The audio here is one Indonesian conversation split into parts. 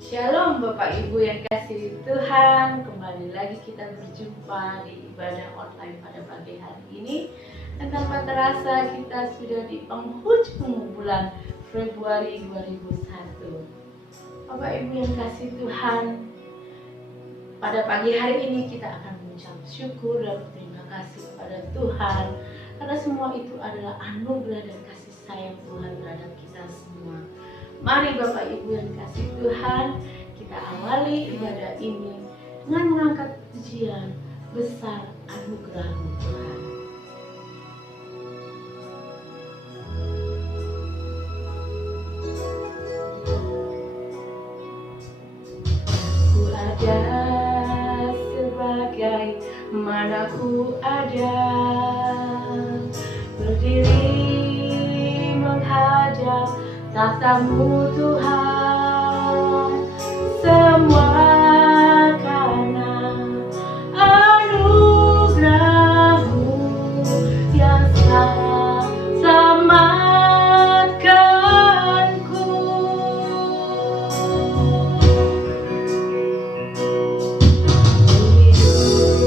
Shalom Bapak Ibu yang kasih Tuhan, kembali lagi kita berjumpa di ibadah online pada pagi hari ini. Dan tanpa terasa kita sudah di penghujung bulan Februari 2001. Bapak Ibu yang kasih Tuhan, pada pagi hari ini kita akan mengucap syukur dan berterima kasih kepada Tuhan, karena semua itu adalah anugerah dan kasih sayang Tuhan terhadap kita semua. Mari Bapak Ibu yang kasih Tuhan, kita awali ibadah ini dengan mengangkat pujian besar anugerah Tuhan. Ku ada sebagai mana ku ada, berdiri menghadap tahta-Mu Tuhan, semua karena anugerah-Mu yang selamatkanku.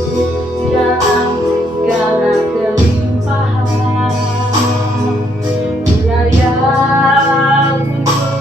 Hidup dalam segala kelimpahan, wilayah untuk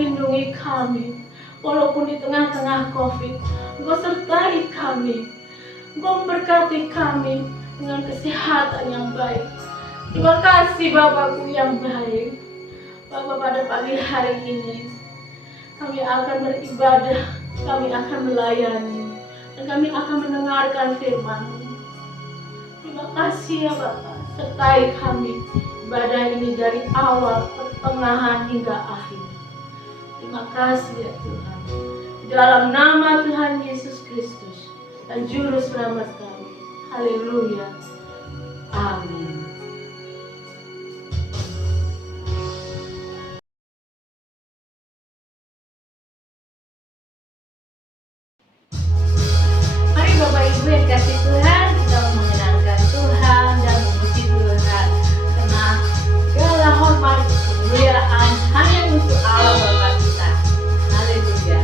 melindungi kami. Walaupun di tengah-tengah COVID, Engkau sertai kami. Engkau memberkati kami dengan kesehatan yang baik. Terima kasih Bapakku yang baik. Bapak, pada pagi hari ini kami akan beribadah, kami akan melayani, dan kami akan mendengarkan firman-Mu. Terima kasih ya Bapak, sertai kami ibadah ini dari awal, pertengahan hingga akhir. Terima kasih ya Tuhan. Dalam nama Tuhan Yesus Kristus dan Juru Selamat kami. Haleluya. Amin. Mari Bapak Ibu yang kasih Tuhan, kita mengenalkan Tuhan dan memuji Tuhan. Karena segala hormat, kemuliaan hanya untuk Allah Bapa kita. Haleluya.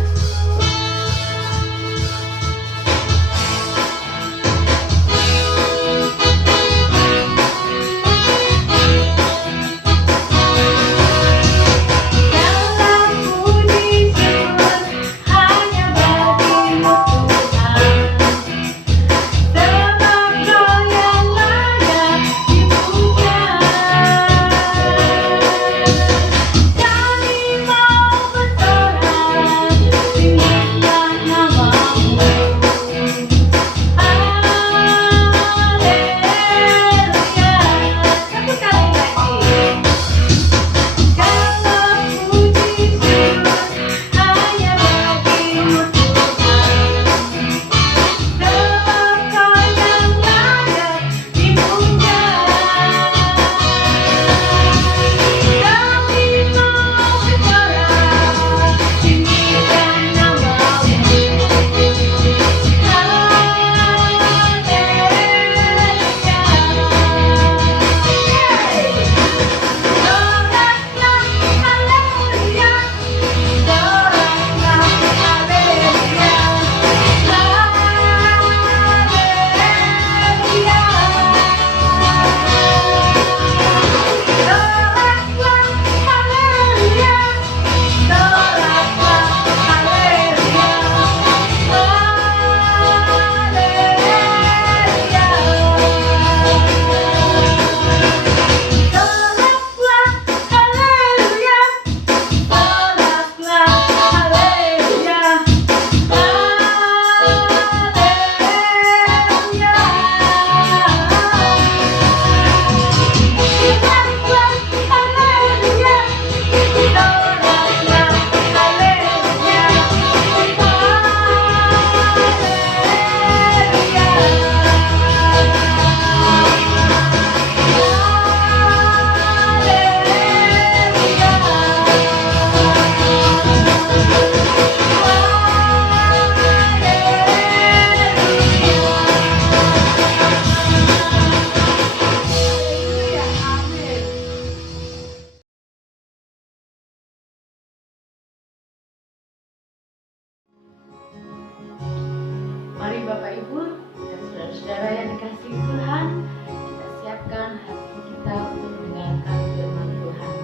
Mari Bapak Ibu dan saudara-saudara yang dikasihi Tuhan, kita siapkan hati kita untuk mendengarkan firman Tuhan.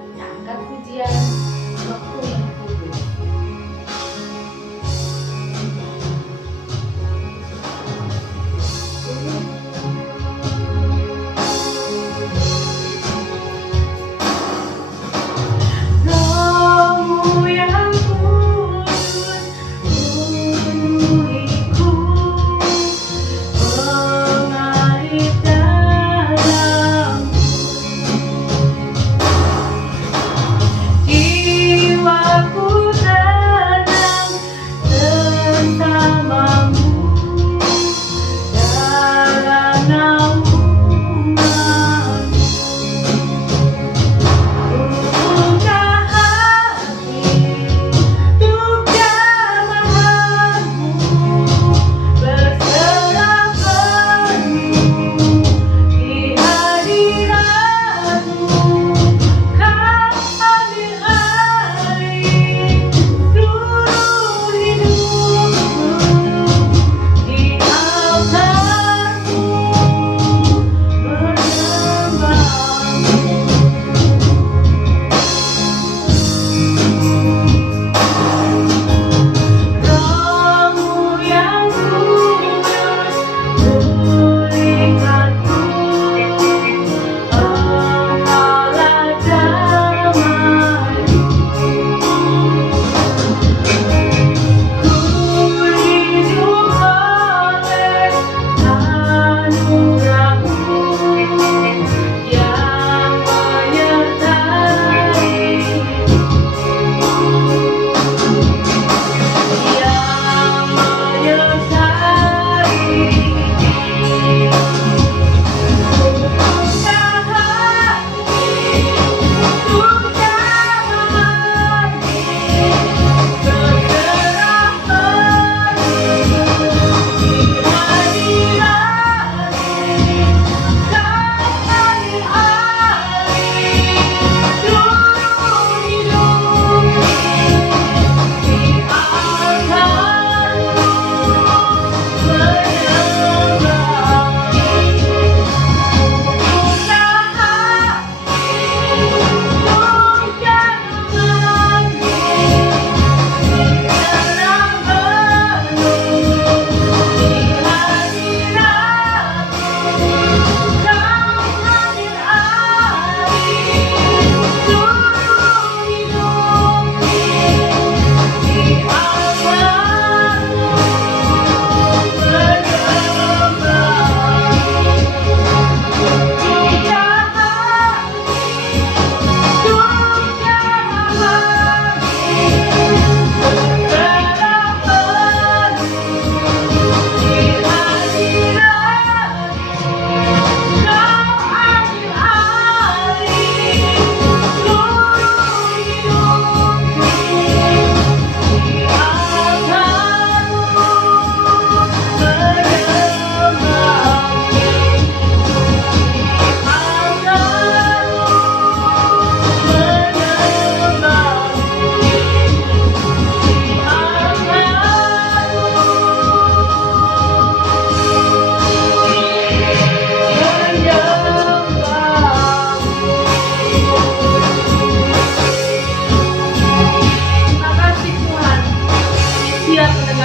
Kita angkat pujian waktu yang kudus. Roh-Mu yang kudus, penuhiku.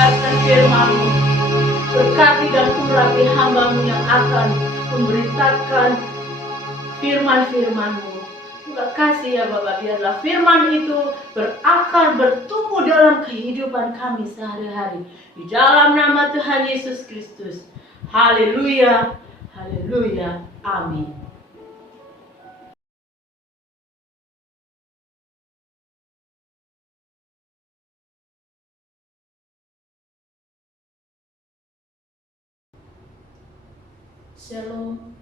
mendengarkan firman-Mu. Berkati dan urapi hamba-Mu yang akan memberitakan firman-firman-Mu. Terima kasih ya Bapak, biarlah firman itu berakar, bertumbuh dalam kehidupan kami sehari-hari. Di dalam nama Tuhan Yesus Kristus. Haleluya, haleluya, amin. Shalom,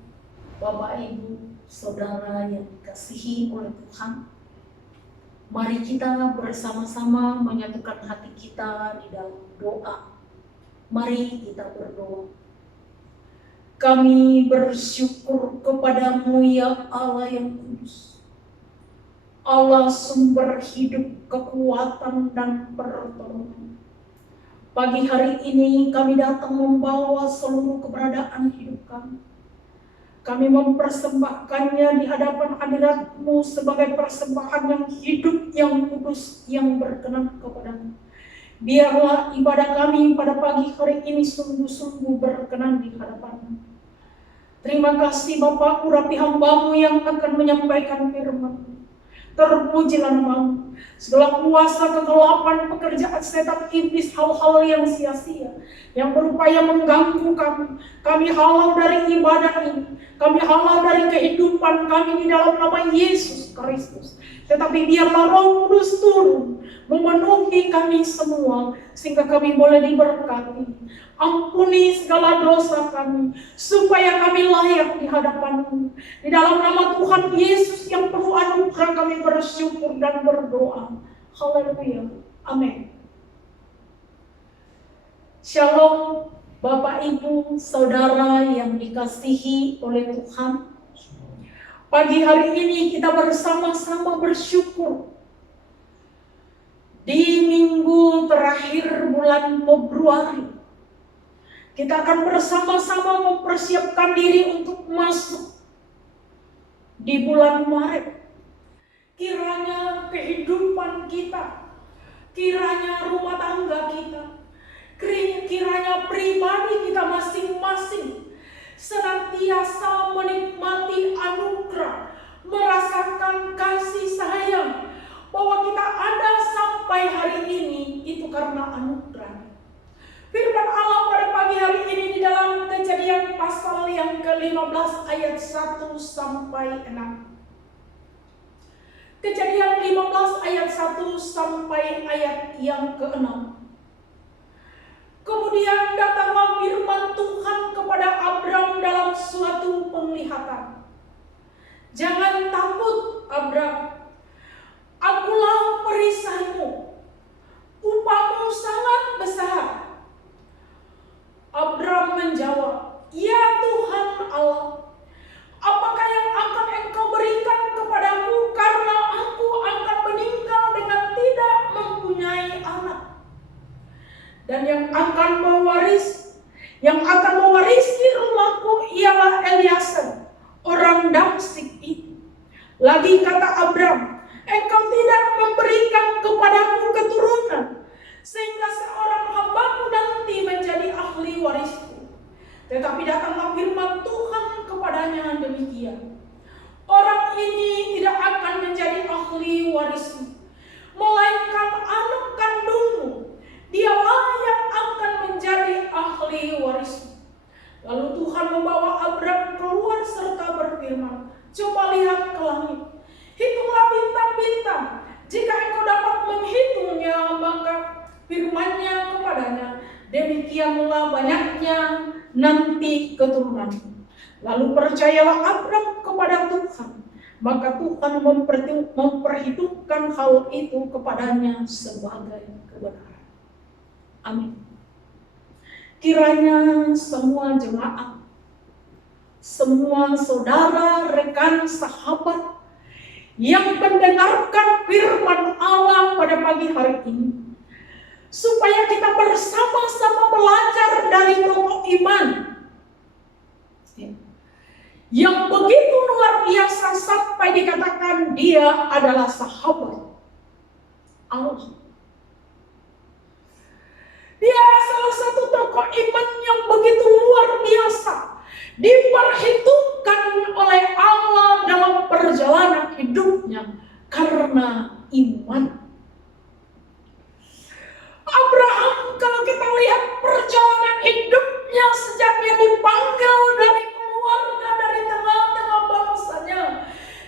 Bapak, Ibu, Saudara yang dikasihi oleh Tuhan. Mari kita bersama-sama menyatukan hati kita di dalam doa. Mari kita berdoa. Kami bersyukur kepadamu ya Allah yang kudus, Allah sumber hidup, kekuatan, dan pertolongan. Pagi hari ini kami datang membawa seluruh keberadaan hidup kami. Kami mempersembahkannya di hadapan hadirat-Mu sebagai persembahan yang hidup, yang kudus, yang berkenan kepadamu. Biarlah ibadah kami pada pagi hari ini sungguh-sungguh berkenan di hadapan-Mu. Terima kasih Bapa, urapi hamba-Mu yang akan menyampaikan firman-Mu. Terpujilah nama-Mu. Segala kuasa kegelapan, pekerjaan setan iblis, hal-hal yang sia-sia yang berupaya mengganggu kami halau dari ibadah ini, kami halau dari kehidupan kami di dalam nama Yesus Kristus. Tetapi biarlah Roh Kudus turun memenuhi kami semua sehingga kami boleh diberkati. Ampuni segala dosa kami supaya kami layak di hadapan-Mu. Di dalam nama Tuhan Yesus yang penuh anugerah kami bersyukur dan berdoa. Haleluya. Amin. Shalom Bapak, Ibu, Saudara yang dikasihi oleh Tuhan. Pagi hari ini kita bersama-sama bersyukur. Di minggu terakhir bulan Februari, kita akan bersama-sama mempersiapkan diri untuk masuk di bulan Maret. Kiranya kehidupan kita, kiranya rumah tangga kita, kiranya pribadi kita masing-masing senantiasa menikmati anugerah, merasakan kasih sayang, bahwa kita ada sampai hari ini itu karena anugerah. Firman Allah pada pagi hari ini di dalam Kejadian pasal yang ke-15 ayat 1 sampai 6. Kejadian 15 ayat 1 sampai ayat yang ke-6. Kemudian datanglah firman Tuhan kepada Abram dalam suatu penglihatan. Jangan takut, Abram. Akulah perisaimu. Upahmu sangat besar. Abram menjawab, "Ya Tuhan Allah, apakah yang akan Engkau berikan kepadaku karena aku akan meninggal dengan tidak mempunyai anak? Dan yang akan mewarisi rumahku ialah Eliezer, orang Damsyik itu." Lagi kata Abram, "Engkau tidak memberikan kepadaku keturunan, sehingga seorang hambamu nanti menjadi ahli warisku." Tetapi datanglah firman Tuhan kepadanya demikian, "Orang ini tidak akan menjadi ahli warismu, melainkan anak kandungmu, dialah yang akan menjadi ahli warismu." Lalu Tuhan membawa Abram keluar serta berfirman, "Coba lihat ke langit, hitunglah bintang-bintang, jika engkau dapat menghitungnya." Maka firman-Nya kepadanya, "Demikianlah banyaknya nanti keturunan." Lalu percayalah Abram kepada Tuhan, maka Tuhan memperhitungkan hal itu kepadanya sebagai kebenaran. Amin. Kiranya semua jemaat, semua saudara, rekan, sahabat yang mendengarkan firman Allah pada pagi hari ini, supaya kita bersama-sama belajar dari tokoh iman yang begitu luar biasa sampai dikatakan dia adalah sahabat Allah. Dia pokok iman yang begitu luar biasa diperhitungkan oleh Allah dalam perjalanan hidupnya karena iman. Abraham, kalau kita lihat perjalanan hidupnya sejak dia dipanggil dari keluarga, dari tengah-tengah bangsanya,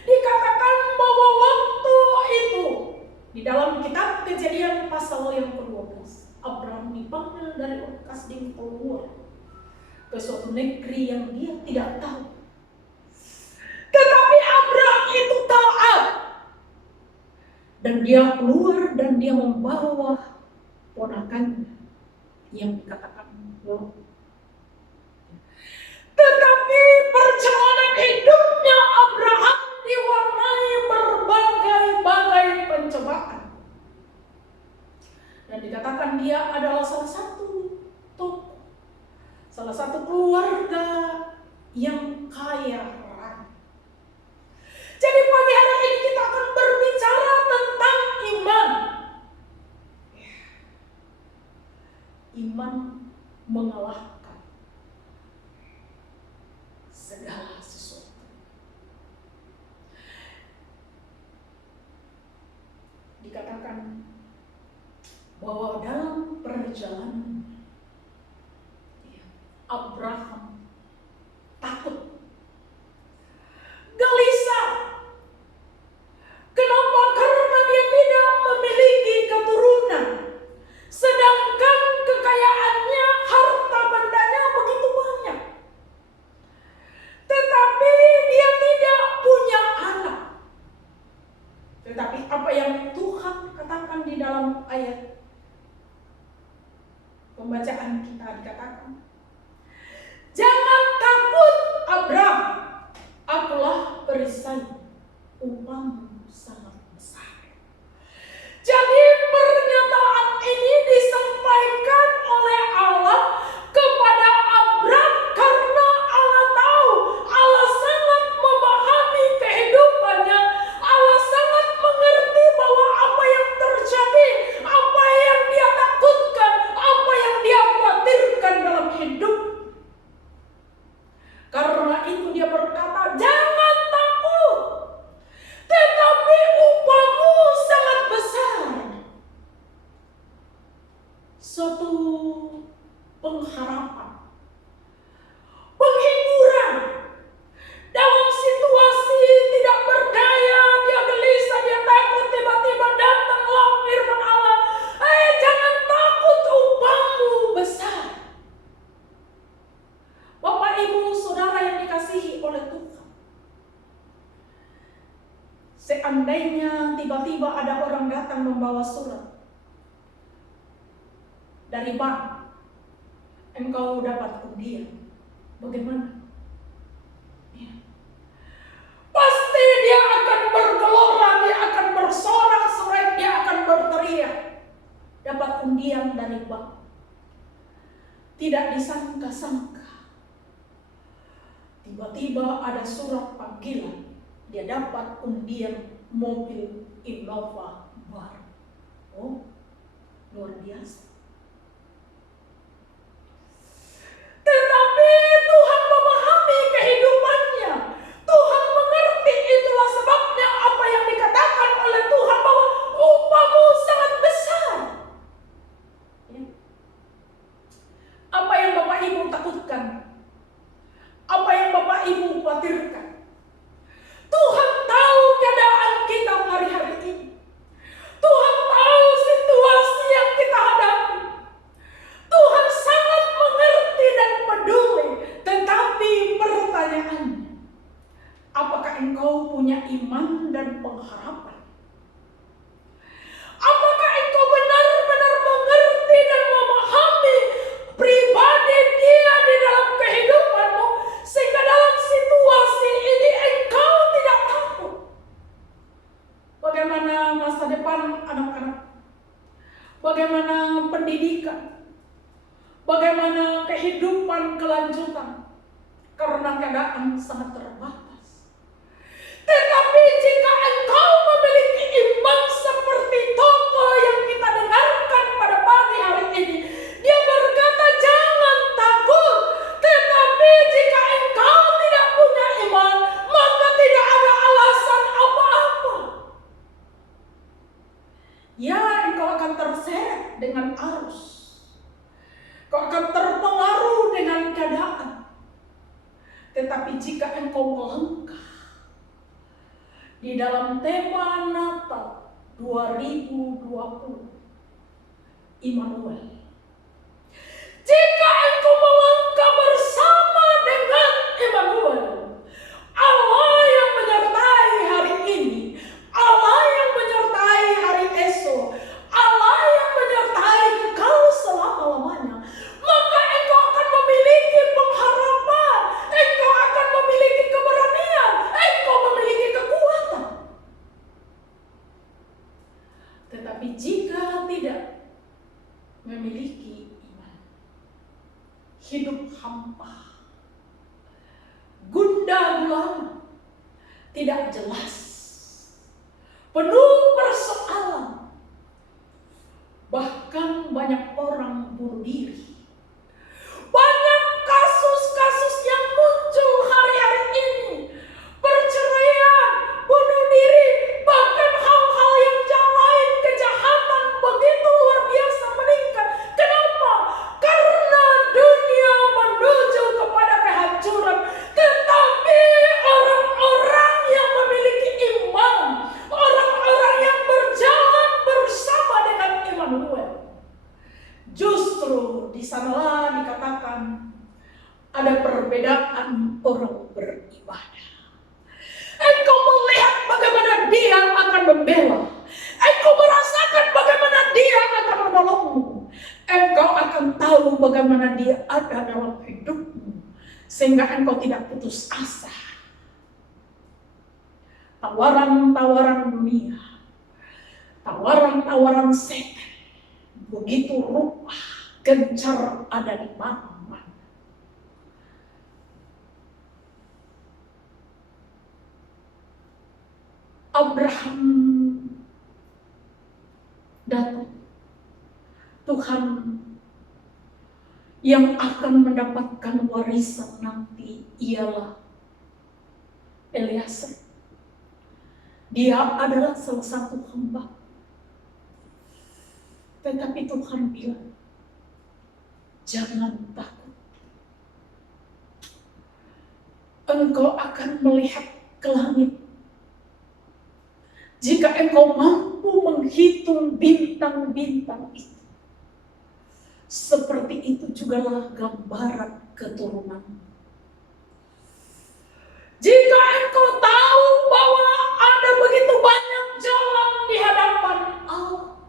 dikatakan bahwa waktu itu di dalam kitab Kejadian pasal yang ke-12, Abraham dipanggil dari Ur Kasdim keluar ke suatu negeri yang dia tidak tahu. Tetapi Abraham itu taat, dan dia keluar dan dia membawa ponakan yang dikatakan Lot. Tetapi perjalanan hidupnya Abraham diwarnai berbagai-bagai pencobaan. Dan dikatakan dia adalah salah satu tokoh, salah satu keluarga yang kaya raya. Jadi pagi hari ini kita akan berbicara tentang iman. Iman mengalahkan segala sesuatu. Dikatakan bahwa dalam perjalanan Abraham takut, gelisah. Kenapa? Karena dia tidak memiliki keturunan. Sedangkan kekayaannya, harta bendanya begitu banyak. Tetapi dia tidak punya anak. Tetapi apa yang Tuhan katakan di dalam ayat pembacaan kita, dikatakan, jangan takut Abraham, akulah perisai, upamu sangat besar. Jadi pernyataan ini disampaikan oleh Allah kepada Abraham karena Allah tahu, Allah sangat memahami kehidupannya, Allah sangat mengerti bahwa apa yang terjadi, apa yang dia takutkan, apa yang dia khawatirkan dalam hidup. Karena itu dia berkata, jangan takut, tetapi upahmu sangat besar. Suatu pengharapan, penghiburan dalam situasi tidak berdaya, dia gelisah, dia takut, tiba-tiba datanglah firman Allah, jangan takut, upahmu besar. Bapak, Ibu, Saudara yang dikasihi oleh Tuhan, seandainya tiba-tiba ada orang datang membawa surat dari bank, engkau dapat undian, bagaimana? Ya. Pasti dia akan bergelora, dia akan bersorak-sorai, dia akan berteriak, dapat undian dari bank. Tidak disangka-sangka, tiba-tiba ada surat panggilan, dia dapat undian mobil Innova baru. Oh, luar biasa. Tetapi Tuhan memahami kehidupannya. Tuhan mengerti, itulah sebabnya apa yang dikatakan oleh Tuhan bahwa upahmu sangat besar. Ya. Apa yang Bapak Ibu takutkan? Apa yang Bapak Ibu khawatirkan? Tuhan tahu keadaan kita hari-hari ini. Tuhan tahu situasi yang kita hadapi. Tuhan sangat mengerti dan peduli. Tetapi pertanyaannya, apakah engkau punya iman dan pengharapan? Apakah engkau benar-benar mengerti dan memahami pribadi dia di dalam kehidupanmu, sehingga dalam situasi ini engkau tidak takut? Bagaimana masa depan anak-anak? Bagaimana pendidikan? Bagaimana kehidupan kelanjutan? Karena keadaan sangat terbatas. Tetapi jika engkau memiliki iman seperti tokoh yang kita dengarkan pada pagi hari ini, dia berkata, jangan Ya, engkau akan terseret dengan arus. Kau akan terpengaruh dengan keadaan. Tetapi jika engkau melangkah di dalam tema Natal 2020, Immanuel. Jika engkau melangkah bersama dengan Immanuel, Allah yang menyertai hari ini, Allah yang menyertai hari esok, Allah yang menyertai engkau selama-lamanya, maka engkau akan memiliki pengharapan, engkau akan memiliki keberanian, engkau memiliki kekuatan. Tetapi jika tidak memiliki iman, hidup hampa, gundah gulana, tidak jelas, penuh persoalan, bahkan banyak orang bunuh diri. Banyak kasus-kasus yang muncul hari-hari ini, perceraian, bunuh diri, bahkan hal-hal yang lain, kejahatan begitu luar biasa meningkat. Kenapa? Karena dunia menuju kepada kehancuran. Tetapi orang-orang yang memiliki iman, orang-orang yang berjalan bersama dengan Immanuel, justru di sanalah dikatakan ada perbedaan orang beribadah. Engkau melihat bagaimana dia akan membela. Engkau merasakan bagaimana dia akan menolongmu. Engkau akan tahu bagaimana dia ada dalam hidupmu, sehingga engkau tidak putus asa. Tawaran-tawaran dunia, tawaran-tawaran setan begitu rupa, gencar ada di mana-mana. Abraham datang. Tuhan yang akan mendapatkan warisan nanti ialah Eliezer. Dia adalah salah satu hamba. Tetapi Tuhan bilang, jangan takut. Engkau akan melihat ke langit. Jika engkau mampu menghitung bintang-bintang itu, seperti itu jugalah gambaran keturunan. Jika engkau tahu bahwa ada begitu banyak jalan di hadapan Allah,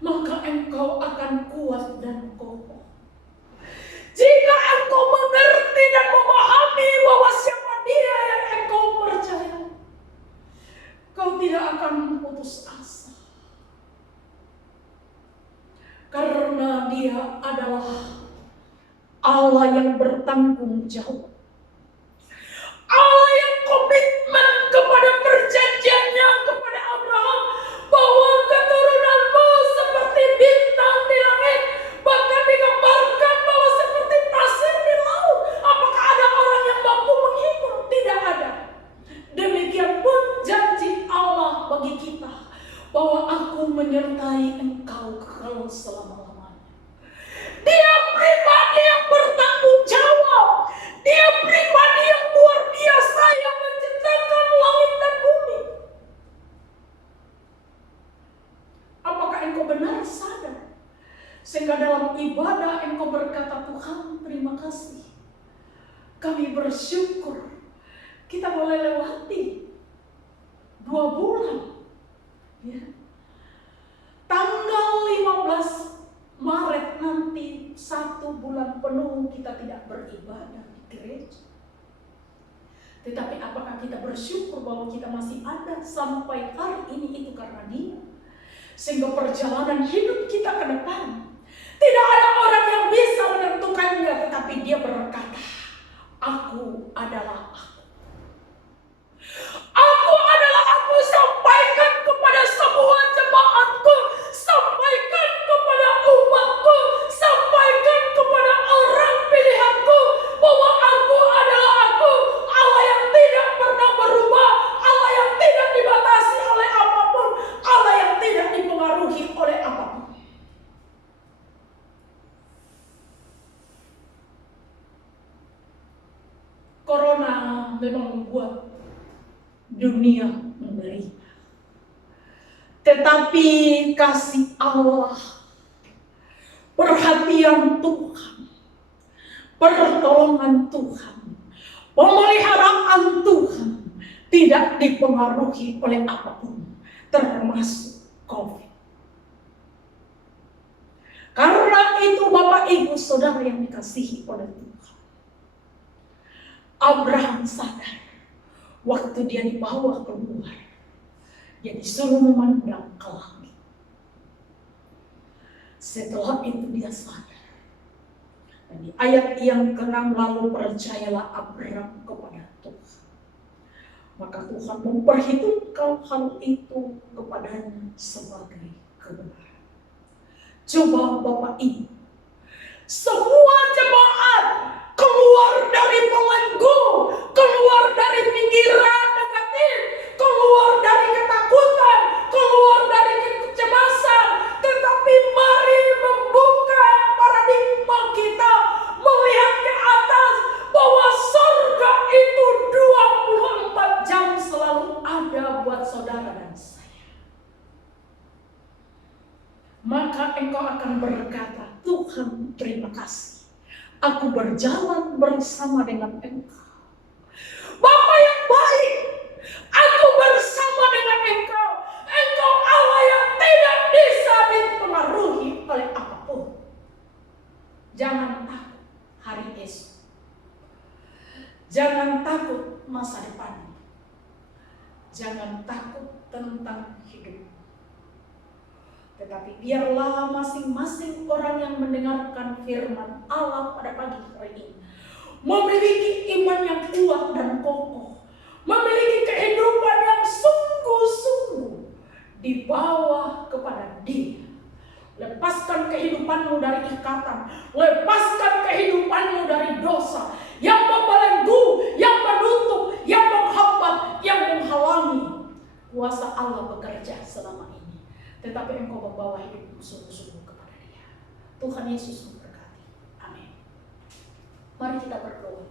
maka engkau akan kuat dan kokoh. Jika engkau mengerti dan memahami bahwa siapa dia yang engkau percaya, kau tidak akan putus asa. Karena dia adalah Allah yang bertanggung jawab. Allah yang komitmen kepada perjanjiannya kepada Abraham, bahwa keturunanmu seperti bintang di langit, bahkan digambarkan bahwa seperti pasir di laut. Apakah ada orang yang mampu menghitung? Tidak ada. Demikian pun janji Allah bagi kita, bahwa aku menyertai engkau kalau selama-lamanya. Dia pribadi yang bertanggung jawab. Dia pribadi yang luar biasa, yang menciptakan langit dan bumi. Apakah engkau benar sadar? Sehingga dalam ibadah engkau berkata, Tuhan terima kasih. Kami bersyukur kita boleh lewati 2 bulan. Ya. Tanggal 15 Maret nanti 1 bulan penuh kita tidak beribadah di gereja. Tetapi apakah kita bersyukur bahwa kita masih ada sampai hari ini? Itu karena Dia. Sehingga perjalanan hidup kita ke depan, tidak ada orang yang bisa menentukannya, tetapi Dia berkata, aku adalah aku. Aku adalah aku. Sampaikan kepada semua jemaatku, sampaikan kepada umatku, sampaikan kepada orang pilihanku, bahwa aku adalah aku. Allah yang tidak pernah berubah, Allah yang tidak dibatasi oleh apapun, Allah yang tidak dipengaruhi memang membuat dunia menderita. Tetapi kasih Allah, perhatian Tuhan, pertolongan Tuhan, pemeliharaan Tuhan tidak dipengaruhi oleh apapun, termasuk COVID. Karena itu Bapak Ibu Saudara yang dikasihi oleh Tuhan, Abraham sadar waktu dia dibawa keluar, dia disuruh memandang ke langit. Setelah itu dia sadar. Dan di ayat yang ke-6, lalu percayalah Abraham kepada Tuhan, maka Tuhan memperhitungkan hal itu kepadanya sebagai kebenaran. Coba Bapak Ibu, semua jemaat keluar dari belenggu, keluar dari pikiran negatif, keluar dari ketakutan, keluar dari kecemasan. Tetapi mari membuka paradigma kita, melihat ke atas bahwa surga itu 24 jam selalu ada buat saudara dan saya. Maka engkau akan berkata, Tuhan terima kasih, aku berjalan bersama dengan engkau. Bapa yang baik, aku bersama dengan engkau. Engkau Allah yang tidak bisa dipengaruhi oleh apapun. Jangan takut hari esok. Jangan takut masa depan. Jangan takut tentang hidup. Tetapi biarlah masing-masing orang yang mendengarkan firman Allah pada pagi hari ini memiliki iman yang kuat dan kokoh, memiliki kehidupan yang sungguh-sungguh di bawah kepada Dia. Lepaskan kehidupanmu dari ikatan, lepaskan kehidupanmu dari dosa yang membelenggu, yang menutup, yang menghambat, yang menghalangi kuasa Allah bekerja selama ini. Tetapi engkau membawa hidupmu sungguh-sungguh kepada Dia. Tuhan Yesus memberkati. Amin. Mari kita berdoa.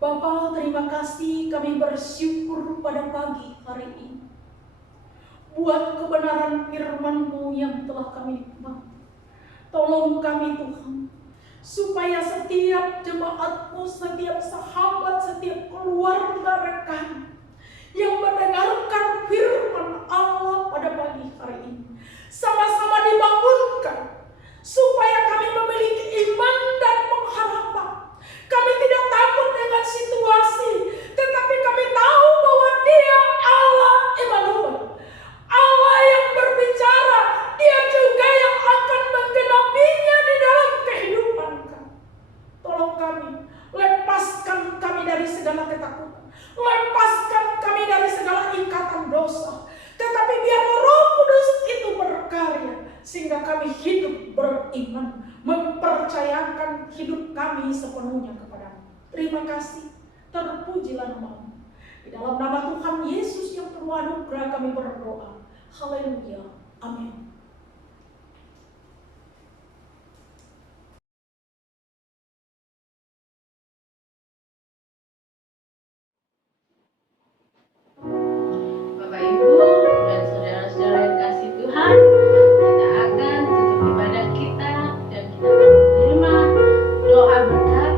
Bapa, terima kasih, kami bersyukur pada pagi hari ini buat kebenaran firman-Mu yang telah kami nikmati. Tolong kami Tuhan, supaya setiap jemaat-Mu, setiap sahabat, setiap keluarga rekan yang mendengarkan firman Allah pada pagi hari ini sama-sama dibangunkan, supaya kami memiliki iman dan pengharapan. Kami tidak takut dengan situasi, tetapi kami tahu bahwa Dia Allah Immanuel, Allah yang berbicara. Dia juga yang akan menggenapinya di dalam kehidupan kami. Tolong kami, lepaskan kami dari segala ketakutan, lepaskan kami dari segala ikatan dosa. Tetapi biar Roh Kudus itu berkarya, sehingga kami hidup beriman, mempercayakan hidup kami sepenuhnya kepada-Mu. Terima kasih, terpujilah nama-Mu. Di dalam nama Tuhan Yesus yang penuh anugerah kami berdoa. Haleluya. Amin. Bapak Ibu dan saudara-saudara yang kasih Tuhan, kita akan tutup ibadah kita dan kita akan menerima doa berkat.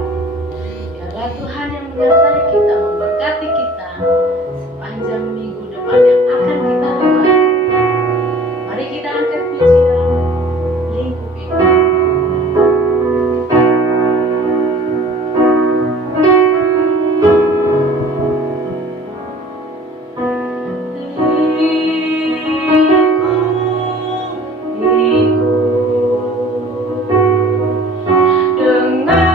Biarlah Tuhan yang menyertai kita, memberkati kita sepanjang minggu depan yang akan kita lewati. Mari kita angkat pujian lingkup itu. Dengan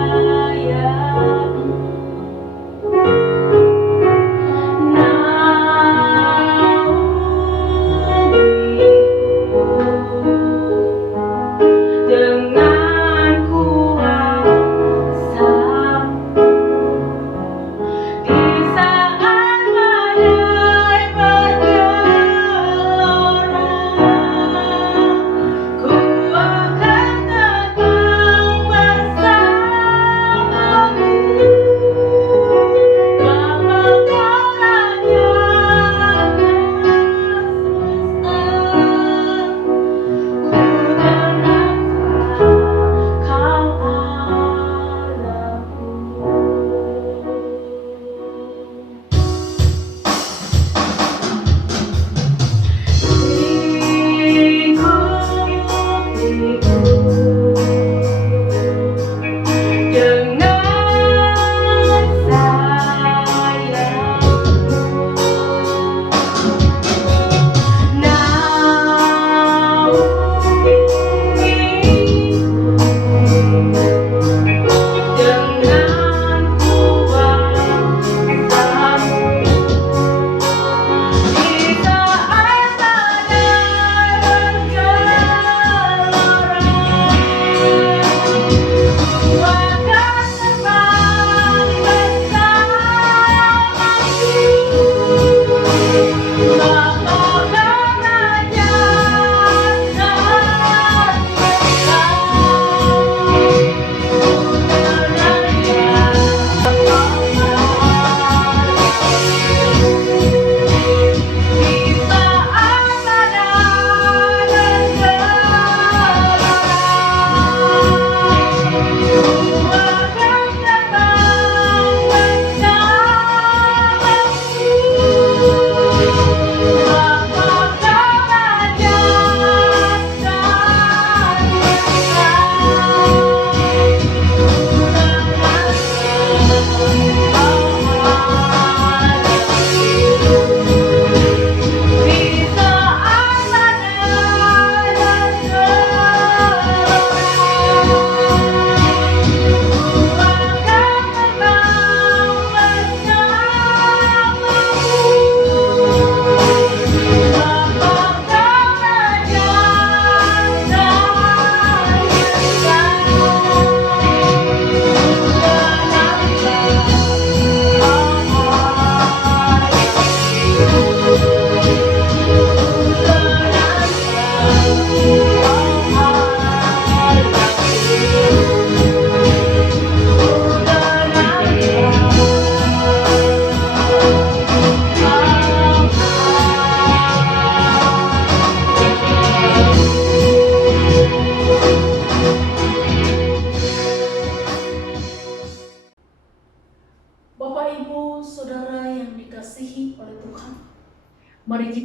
sayang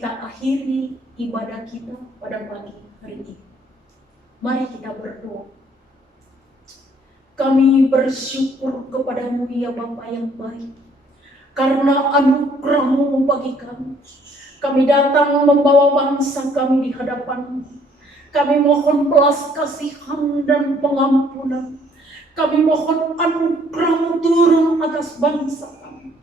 kita akhiri ibadah kita pada pagi hari ini. Mari kita berdoa. Kami bersyukur kepadamu ya Bapa yang baik, karena anugerah-Mu bagi kami. Kami datang membawa bangsa kami di hadapan-Mu. Kami mohon belas kasihan dan pengampunan. Kami mohon anugerah-Mu turun atas bangsa kami.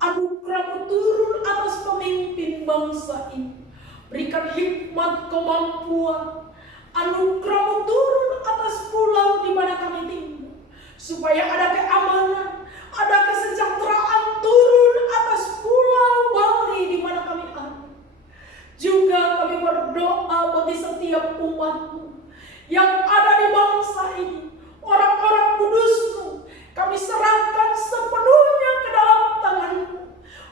Anugerah-Mu turun atas pemimpin bangsa ini. Berikan hikmat, kemampuan. Anugerah-Mu turun atas pulau di mana kami tinggal, supaya ada keamanan, ada kesejahteraan turun atas pulau Bali di mana kami ada. Juga kami berdoa bagi setiap umat-Mu yang ada di bangsa ini, orang-orang kudus-Mu. Kami serahkan sepenuhnya ke dalam tangan-Mu,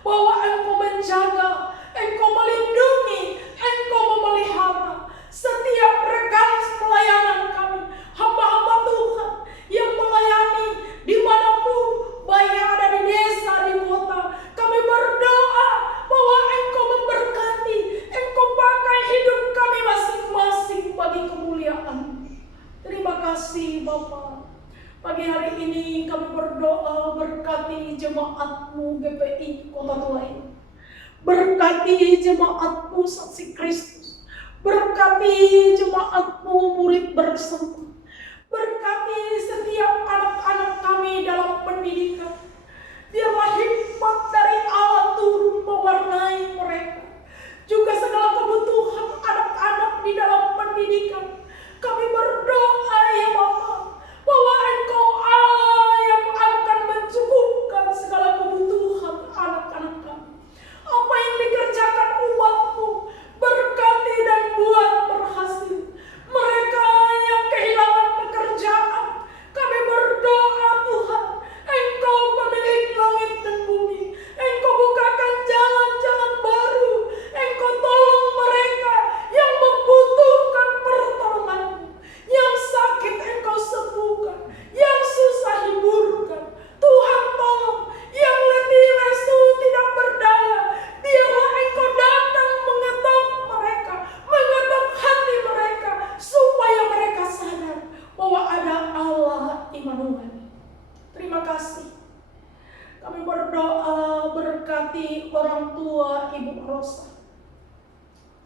bahwa Engkau menjaga, Engkau melindungi, Engkau memelihara setiap rekan pelayanan kami, hamba-hamba Tuhan yang melayani dimanapun, baik yang ada di desa, di kota. Kami berdoa bahwa Engkau memberkati, Engkau pakai hidup kami masing-masing bagi kemuliaan. Terima kasih Bapa. Pagi hari ini kami berdoa, berkati jemaat-Mu GPI Kota Tua ini. Berkati jemaat-Mu Saksi Kristus. Berkati jemaat-Mu murid bersama. Berkati setiap anak-anak kami dalam pendidikan. Biarlah hikmat dari Allah turun mewarnai mereka. Juga segala kebutuhan anak-anak di dalam pendidikan. Kami berdoa ya Bapa, bahwa Engkau Allah yang akan mencukupkan segala kebutuhan anak-anak kami. Apa yang dikerjakan umat-Mu, berkati dan buat berhasil. Mereka yang kehilangan pekerjaan, kami berdoa Tuhan, Engkau pemilik langit dan bumi. Engkau bukakan jalan-jalan baru. Engkau tolong mereka yang membutuhkan pertolongan-Mu. Yang sakit Engkau sembuhkan, yang susah hiburkan. Tuhan tolong, yang letih lesu tidak berdaya, biarlah Engkau datang mengetuk mereka, mengetuk hati mereka, supaya mereka sadar bahwa ada Allah Immanuel. Terima kasih. Kami berdoa berkati orang tua Ibu Rosa,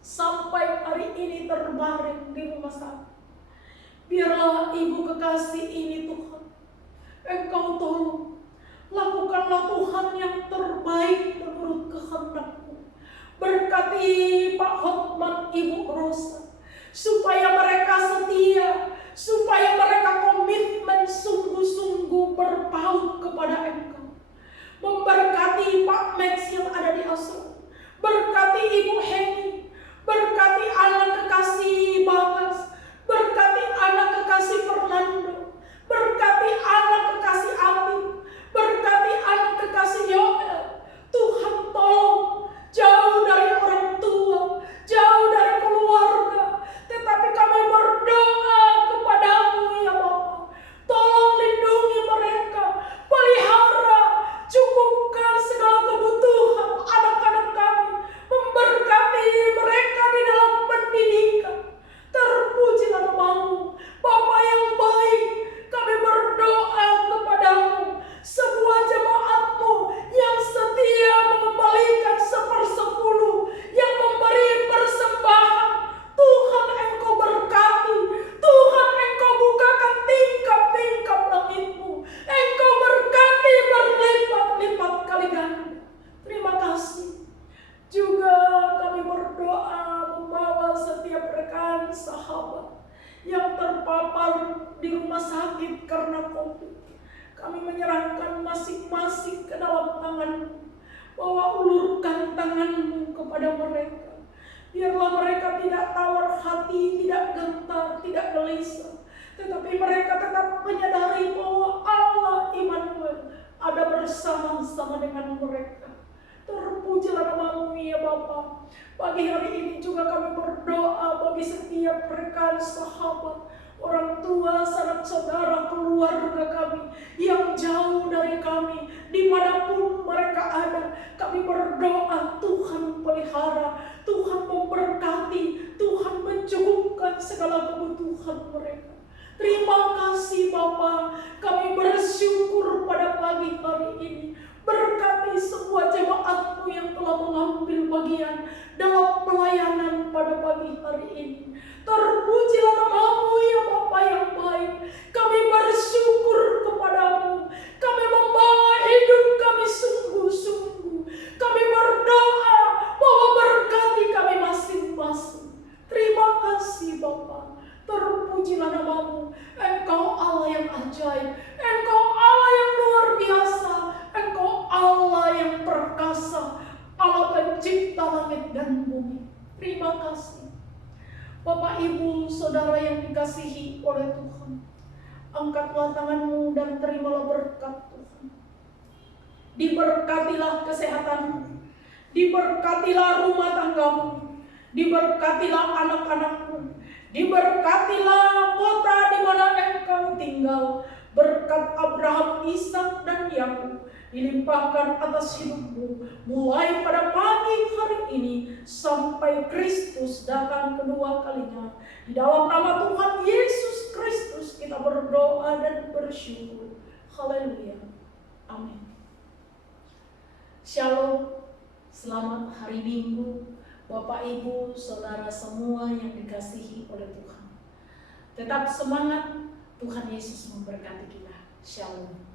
sampai hari ini terbaring di rumah sakit. Biarlah Ibu kekasih ini Tuhan, Engkau tolong. Lakukanlah Tuhan yang terbaik menurut kehendak-Mu. Berkati Pak Hotman, Ibu Rosa, supaya mereka setia, supaya mereka komitmen sungguh-sungguh berpaut kepada Engkau. Memberkati Pak Max yang ada di Australia. Berkati Ibu Heni, berkati anak kekasih Bagas, berkati anak kekasih Fernando, berkati anak kekasih Ati, berkati anak kekasih Yoel. Tuhan tolong, jauh dari orang tua, jauh dari keluarga, tetapi kami berdoa kepada-Mu ya Bapa. Tolong lindungi mereka, pelihara, cukupkan segala kebutuhan anak-anak kami, memberkati mereka di dalam pendidikan. Terpujilah nama-Mu, Bapa yang baik. Kami berdoa kepada-Mu, semua jemaat-Mu yang setia mengembalikan 1/10, yang memberi persembahan. Tuhan Engkau berkati, Tuhan Engkau bukakan tingkap-tingkap langit-Mu, Engkau berkati berlipat-lipat kali ganda. Terima kasih. Juga kami berdoa membawa setiap rekan sahabat yang terpapar di rumah sakit karena COVID. Kami menyerahkan masing-masing ke dalam tangan-Mu, bahwa ulurkan tangan-Mu kepada mereka. Biarlah mereka tidak tawar hati, tidak gentar, tidak gelisah, tetapi mereka tetap menyadari bahwa Allah Immanuel ada bersama-sama dengan mereka. Terpujilah nama-Mu ya Bapa. Pagi hari ini juga kami berdoa bagi setiap rekan sahabat, orang tua, sanak saudara, keluarga kami yang jauh dari kami, dimanapun mereka ada. Kami berdoa, Tuhan pelihara, Tuhan memberkati, Tuhan mencukupkan segala kebutuhan mereka. Terima kasih Bapa, kami bersyukur pada pagi hari ini. Berkati semua jemaat-Mu yang telah mengambil bagian dalam pelayanan pada pagi hari ini. Terpujilah nama-Mu ya Bapa yang baik. Kami bersyukur kepadamu. Kami membawa hidup kami sungguh-sungguh. Kami berdoa bahwa berkati kami masing-masing. Terima kasih Bapa. Terpujilah nama-Mu. Engkau Allah yang ajaib. Engkau Allah yang luar biasa. Engkau Allah yang perkasa. Allah pencipta langit dan bumi. Terima kasih. Bapak, Ibu, Saudara yang dikasihi oleh Tuhan, angkatlah tangan-Mu dan terimalah berkat Tuhan. Diberkatilah kesehatanmu, diberkatilah rumah tanggamu, diberkatilah anak-anakmu, diberkatilah kota di mana engkau tinggal. Berkat Abraham, Ishak, dan Yakub dilimpahkan atas hidupmu mulai pada pagi hari ini sampai Kristus datang kedua kalinya. Di dalam nama Tuhan Yesus Kristus kita berdoa dan bersyukur. Haleluya. Amin. Shalom. Selamat hari Minggu Bapak, Ibu, Saudara semua yang dikasihi oleh Tuhan. Tetap semangat, Tuhan Yesus memberkati kita. Shalom.